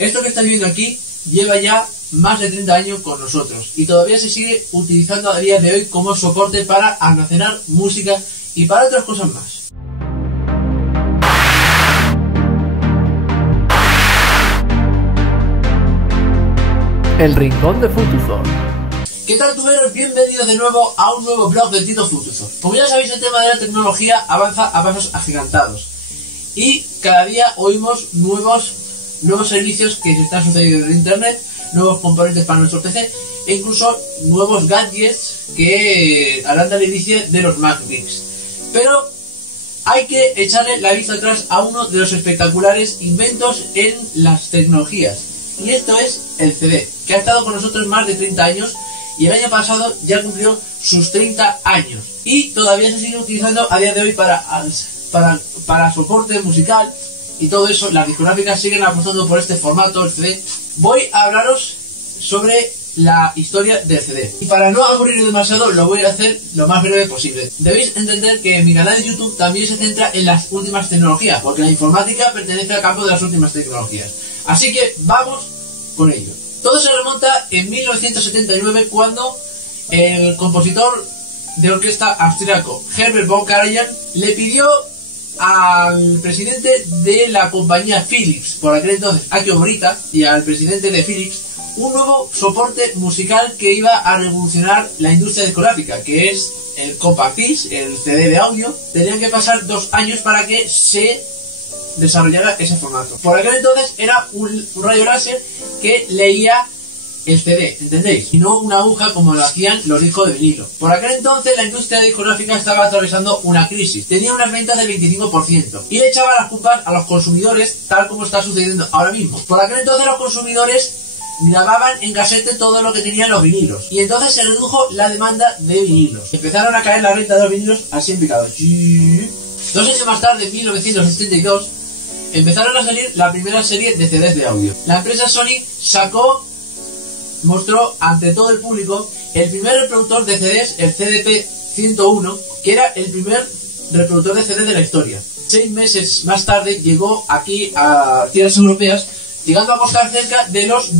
Esto que estáis viendo aquí lleva ya más de 30 años con nosotros y todavía se sigue utilizando a día de hoy como soporte para almacenar música y para otras cosas más. El rincón de Futufor. ¿Qué tal, tuberos? Bienvenidos de nuevo a un nuevo blog del Tito Futufor. Como ya sabéis, el tema de la tecnología avanza a pasos agigantados y cada día oímos nuevos servicios que se están sucediendo en internet, nuevos componentes para nuestro PC e incluso nuevos gadgets que harán la inicio de los MacBooks. Pero hay que echarle la vista atrás a uno de los espectaculares inventos en las tecnologías, y esto es el CD, que ha estado con nosotros más de 30 años y el año pasado ya cumplió sus 30 años y todavía se sigue utilizando a día de hoy para soporte musical y todo eso. Las discográficas siguen apostando por este formato, el CD. Voy a hablaros sobre la historia del CD y para no aburrir demasiado lo voy a hacer lo más breve posible. Debéis entender que mi canal de YouTube también se centra en las últimas tecnologías, porque la informática pertenece al campo de las últimas tecnologías. Así que vamos con ello. Todo se remonta en 1979 cuando el compositor de orquesta austríaco Herbert von Karajan le pidió al presidente de la compañía Philips, por aquel entonces Akio Morita, y al presidente de Philips, un nuevo soporte musical que iba a revolucionar la industria discográfica, que es el Compact Disc, el CD de audio. Tenían que pasar 2 años para que se desarrollara ese formato. Por aquel entonces era un rayo láser que leía el CD, ¿entendéis? Y no una aguja como lo hacían los discos de vinilo. Por aquel entonces la industria discográfica estaba atravesando una crisis. Tenía unas ventas del 25% y le echaba las culpas a los consumidores, tal como está sucediendo ahora mismo. Por aquel entonces los consumidores grababan en casete todo lo que tenían los vinilos y entonces se redujo la demanda de vinilos. Empezaron a caer la venta de los vinilos así en picado. 2 años más tarde, en 1972, empezaron a salir la primera serie de CDs de audio. La empresa Sony mostró ante todo el público el primer reproductor de CDs, el CDP-101, que era el primer reproductor de CDs de la historia. 6 meses más tarde llegó aquí a tierras europeas, llegando a costar cerca de los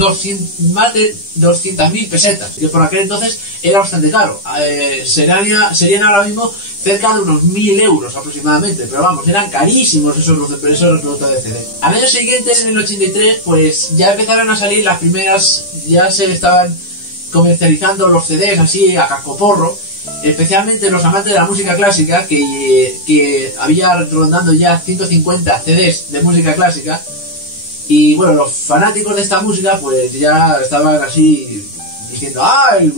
más de 200.000 pesetas, que por aquel entonces era bastante caro. Serían ahora mismo cerca de unos 1.000 euros aproximadamente, pero vamos, eran carísimos esos reproductores de CD. Al año siguiente, en el 83, pues ya empezaron a salir las primeras, ya se estaban comercializando los CDs así a cascoporro, especialmente los amantes de la música clásica, que había rondando ya 150 CDs de música clásica. Y bueno, los fanáticos de esta música pues ya estaban así diciendo, ¡ay,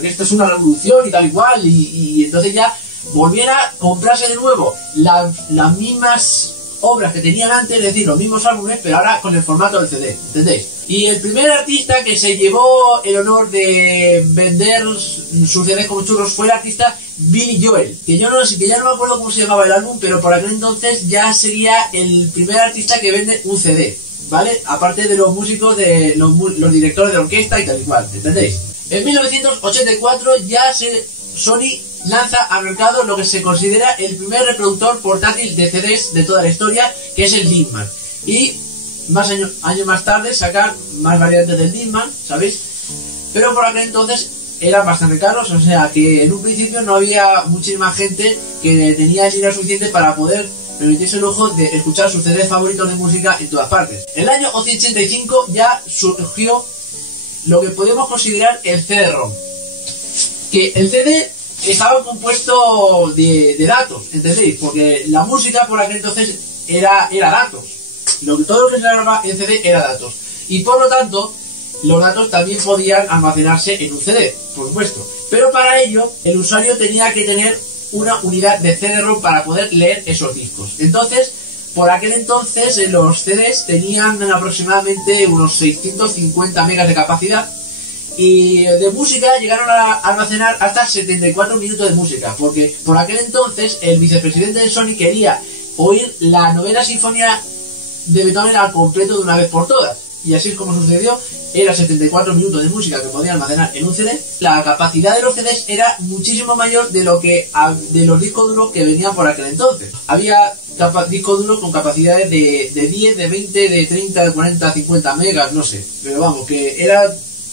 que esto es una revolución y tal y cual! Y entonces ya volviera a comprarse de nuevo las mismas obras que tenían antes, es decir, los mismos álbumes, pero ahora con el formato del CD, ¿entendéis? Y el primer artista que se llevó el honor de vender sus CDs como churros fue el artista Billy Joel, que ya no me acuerdo cómo se llamaba el álbum, pero por aquel entonces ya sería el primer artista que vende un CD, ¿vale? Aparte de los músicos, de los directores de orquesta y tal y cual, ¿entendéis? En 1984 ya Sony lanza al mercado lo que se considera el primer reproductor portátil de CDs de toda la historia, que es el Discman. Y años más tarde sacan más variantes del Discman, ¿sabéis? Pero por aquel entonces eran bastante caros, o sea que en un principio no había muchísima gente que tenía el dinero suficiente para poder permitirse el lujo de escuchar sus CDs favoritos de música en todas partes. En el año 85 ya surgió lo que podemos considerar el CD-ROM, que el CD estaba compuesto de datos, ¿entendéis? Porque la música por aquel entonces era datos. Todo lo que se grababa en CD era datos. Y por lo tanto, los datos también podían almacenarse en un CD, por supuesto. Pero para ello, el usuario tenía que tener una unidad de CD-ROM para poder leer esos discos. Entonces, por aquel entonces, los CDs tenían aproximadamente unos 650 megas de capacidad. Y de música llegaron a almacenar hasta 74 minutos de música, porque por aquel entonces el vicepresidente de Sony quería oír la novena sinfonía de Beethoven al completo de una vez por todas. Y así es como sucedió, era 74 minutos de música que podía almacenar en un CD. La capacidad de los CDs era muchísimo mayor de los discos duros que venían por aquel entonces. Había disco duro con capacidades de 10, de 20, de 30, de 40, 50 megas, no sé. Pero vamos, que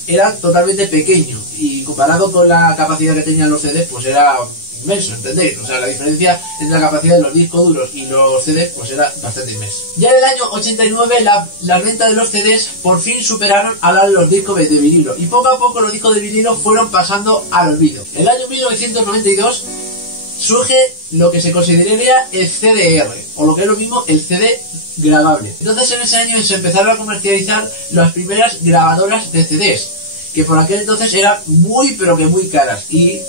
era totalmente pequeño. Y comparado con la capacidad que tenían los CDs, pues era inmenso, ¿entendéis? O sea, la diferencia entre la capacidad de los discos duros y los CDs pues era bastante inmensa. Ya en el año 89 las ventas de los CDs por fin superaron a la de los discos de vinilo, y poco a poco los discos de vinilo fueron pasando al olvido. En el año 1992 surge lo que se consideraría el CDR, o lo que es lo mismo, el CD grabable. Entonces en ese año se empezaron a comercializar las primeras grabadoras de CDs, que por aquel entonces eran muy pero que muy caras, y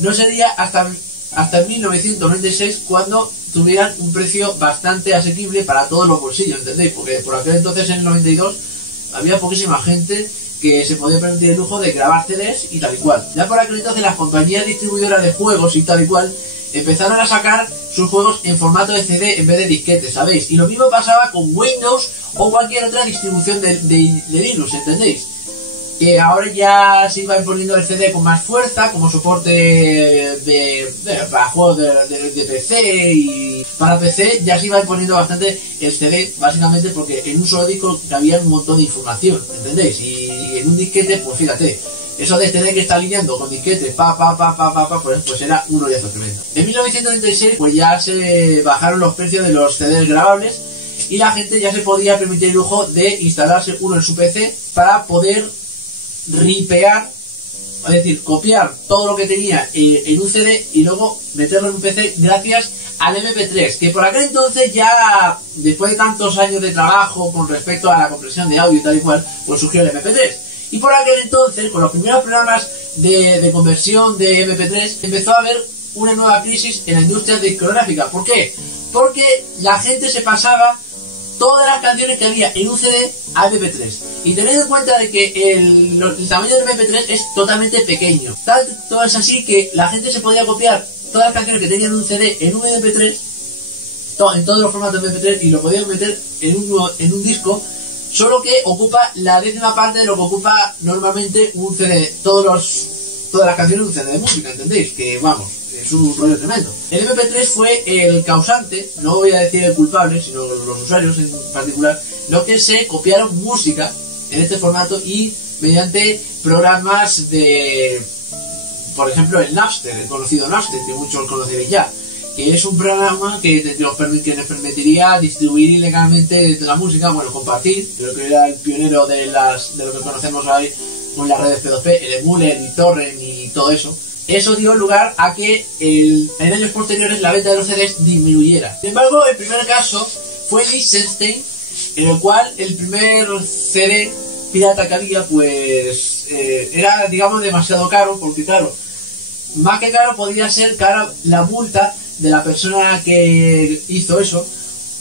no sería hasta 1996 cuando tuvieran un precio bastante asequible para todos los bolsillos, ¿entendéis? Porque por aquel entonces, en el 92, había poquísima gente que se podía permitir el lujo de grabar CDs y tal y cual. Ya por aquel entonces las compañías distribuidoras de juegos y tal y cual empezaron a sacar sus juegos en formato de CD en vez de disquetes, ¿sabéis? Y lo mismo pasaba con Windows o cualquier otra distribución de Linux, ¿entendéis? Que ahora ya se iba imponiendo el CD con más fuerza como soporte para juegos de PC, y para PC ya se iba imponiendo bastante el CD, básicamente porque en un solo disco cabía un montón de información, ¿entendéis? Y en un disquete, pues fíjate, eso de CD que está alineando con disquete, pues era un rollazo tremendo. En 1996 pues ya se bajaron los precios de los CDs grabables y la gente ya se podía permitir el lujo de instalarse uno en su PC para poder ripear, es decir, copiar todo lo que tenía en un CD y luego meterlo en un PC gracias al MP3, que por aquel entonces ya, después de tantos años de trabajo con respecto a la compresión de audio y tal y cual, pues surgió el MP3. Y por aquel entonces, con los primeros programas de conversión de MP3, empezó a haber una nueva crisis en la industria discográfica. ¿Por qué? Porque la gente se pasaba todas las canciones que había en un CD a MP3. Y tened en cuenta de que el tamaño del MP3 es totalmente pequeño. Tanto es así que la gente se podía copiar todas las canciones que tenían en un CD en un MP3, en todos los formatos de MP3, y lo podían meter en un disco, solo que ocupa la 10ª parte de lo que ocupa normalmente un CD. Todas las canciones de un CD de música, ¿entendéis? Que vamos, es un rollo tremendo. El MP3 fue el causante, no voy a decir el culpable, sino los usuarios en particular, los que se copiaron música en este formato y mediante programas de, por ejemplo, el Napster, el conocido Napster, que muchos conoceréis ya, que es un programa que les permitiría distribuir ilegalmente la música, bueno, compartir. Creo que era el pionero de lo que conocemos hoy con las redes P2P, el Emule, el BitTorrent y todo eso. Eso dio lugar a que en años posteriores la venta de los CDs disminuyera. Sin embargo, el primer caso fue Liechtenstein, en el cual el primer CD pirata que había, pues era, digamos, demasiado caro, porque claro, más que caro podía ser cara la multa de la persona que hizo eso,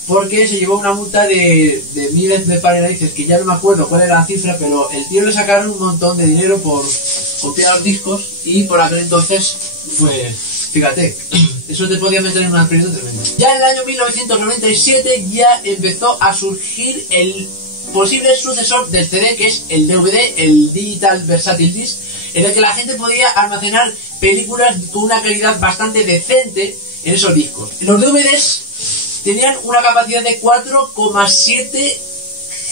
porque se llevó una multa de miles de pares, que ya no me acuerdo cuál era la cifra, pero el tío le sacaron un montón de dinero por copiar los discos, y por aquel entonces, pues, fíjate, eso te podía meter en una aprieto tremenda. Ya en el año 1997 ya empezó a surgir el posible sucesor del CD, que es el DVD, el Digital Versatile Disc, en el que la gente podía almacenar películas con una calidad bastante decente en esos discos. Los DVDs tenían una capacidad de 4,7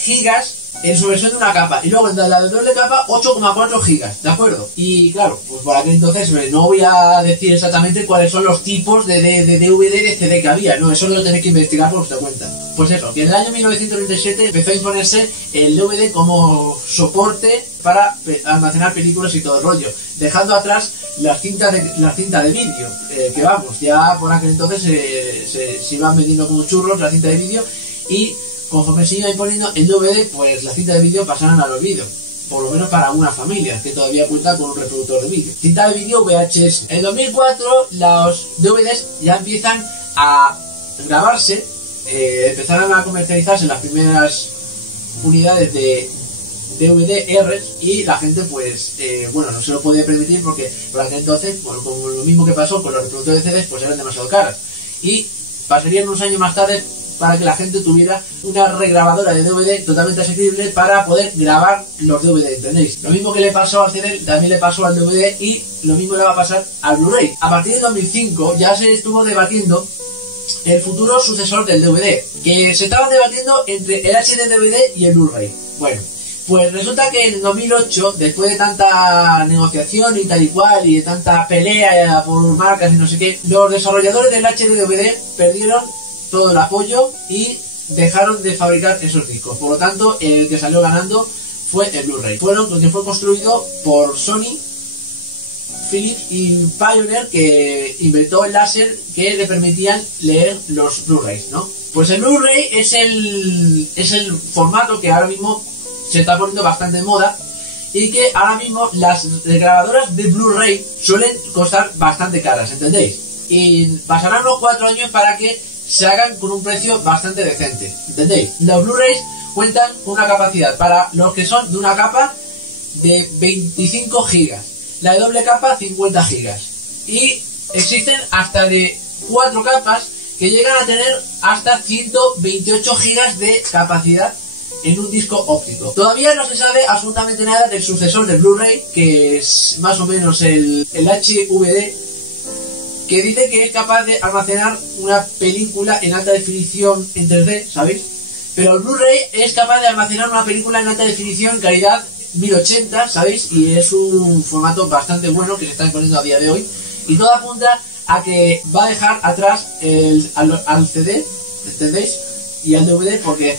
gigas en su versión de una capa, y luego en la de doble capa 8,4 gigas, ¿de acuerdo? Y claro, pues por aquel entonces no voy a decir exactamente cuáles son los tipos de DVD y de CD que había, no, eso lo tenéis que investigar por vuestra cuenta. Pues eso, que en el año 1997 empezó a imponerse el DVD como soporte para almacenar películas y todo el rollo, dejando atrás las cintas de vídeo, que vamos, ya por aquel entonces se iban vendiendo como churros la cinta de vídeo, y conforme se iba imponiendo el DVD, pues las cintas de vídeo pasaron al olvido, por lo menos para algunas familias que todavía cuentan con un reproductor de vídeo. Cinta de vídeo VHS. En 2004 los DVDs ya empiezan a grabarse, empezaron a comercializarse las primeras unidades de DVD-R, y la gente pues bueno, no se lo podía permitir porque por aquel entonces, bueno, como lo mismo que pasó con los reproductores de CDs, pues eran demasiado caras, y pasarían unos años más tarde para que la gente tuviera una regrabadora de DVD totalmente asequible para poder grabar los DVD, ¿entendéis? Lo mismo que le pasó al CD, también le pasó al DVD, y lo mismo le va a pasar al Blu-ray. A partir de 2005 ya se estuvo debatiendo el futuro sucesor del DVD, que se estaban debatiendo entre el HD DVD y el Blu-ray. Bueno, pues resulta que en 2008, después de tanta negociación y tal y cual, y de tanta pelea por marcas y no sé qué, los desarrolladores del HD DVD perdieron todo el apoyo y dejaron de fabricar esos discos. Por lo tanto, el que salió ganando fue el Blu-ray. Fueron lo que fue construido por Sony, Philips y Pioneer, que inventó el láser que le permitían leer los Blu-rays, ¿no? Pues el Blu-ray es el formato que ahora mismo se está poniendo bastante en moda y que ahora mismo las grabadoras de Blu-ray suelen costar bastante caras, ¿entendéis? Y pasarán los 4 años para que se hagan con un precio bastante decente, ¿entendéis? Los Blu-rays cuentan con una capacidad para los que son de una capa de 25 gigas, la de doble capa 50 gigas, y existen hasta de 4 capas que llegan a tener hasta 128 gigas de capacidad en un disco óptico. Todavía no se sabe absolutamente nada del sucesor del Blu-ray, que es más o menos el HVD, que dice que es capaz de almacenar una película en alta definición en 3D, ¿sabéis? Pero el Blu-ray es capaz de almacenar una película en alta definición en calidad 1080, ¿sabéis? Y es un formato bastante bueno que se está imponiendo a día de hoy. Y todo apunta a que va a dejar atrás al CD, ¿entendéis? Y al DVD, porque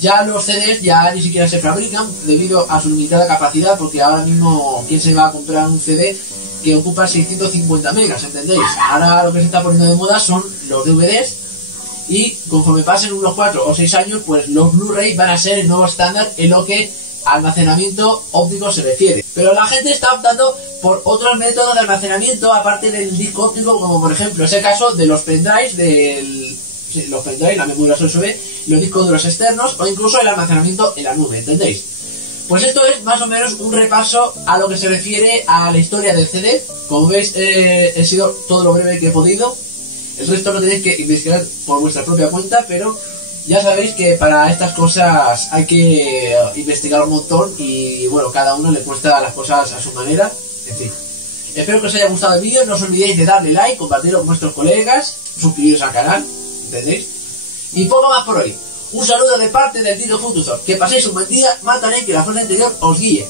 ya los CDs ya ni siquiera se fabrican debido a su limitada capacidad, porque ahora mismo, ¿quién se va a comprar un CD que ocupa 650 megas, ¿entendéis? Ahora lo que se está poniendo de moda son los DVDs, y conforme pasen unos 4 o 6 años, pues los Blu-ray van a ser el nuevo estándar en lo que almacenamiento óptico se refiere. Pero la gente está optando por otros métodos de almacenamiento aparte del disco óptico, como por ejemplo ese caso de los pendrives, los pendrives, la memoria USB, los discos duros externos, o incluso el almacenamiento en la nube, ¿entendéis? Pues esto es más o menos un repaso a lo que se refiere a la historia del CD. Como veis, he sido todo lo breve que he podido. El resto lo tenéis que investigar por vuestra propia cuenta, pero ya sabéis que para estas cosas hay que investigar un montón y bueno, cada uno le cuesta las cosas a su manera. En fin, espero que os haya gustado el vídeo. No os olvidéis de darle like, compartirlo con vuestros colegas, suscribiros al canal, ¿entendéis? Y poco más por hoy. Un saludo de parte del Tito Fututhor. Que paséis un buen día, Matané, que la fuerza interior os guíe.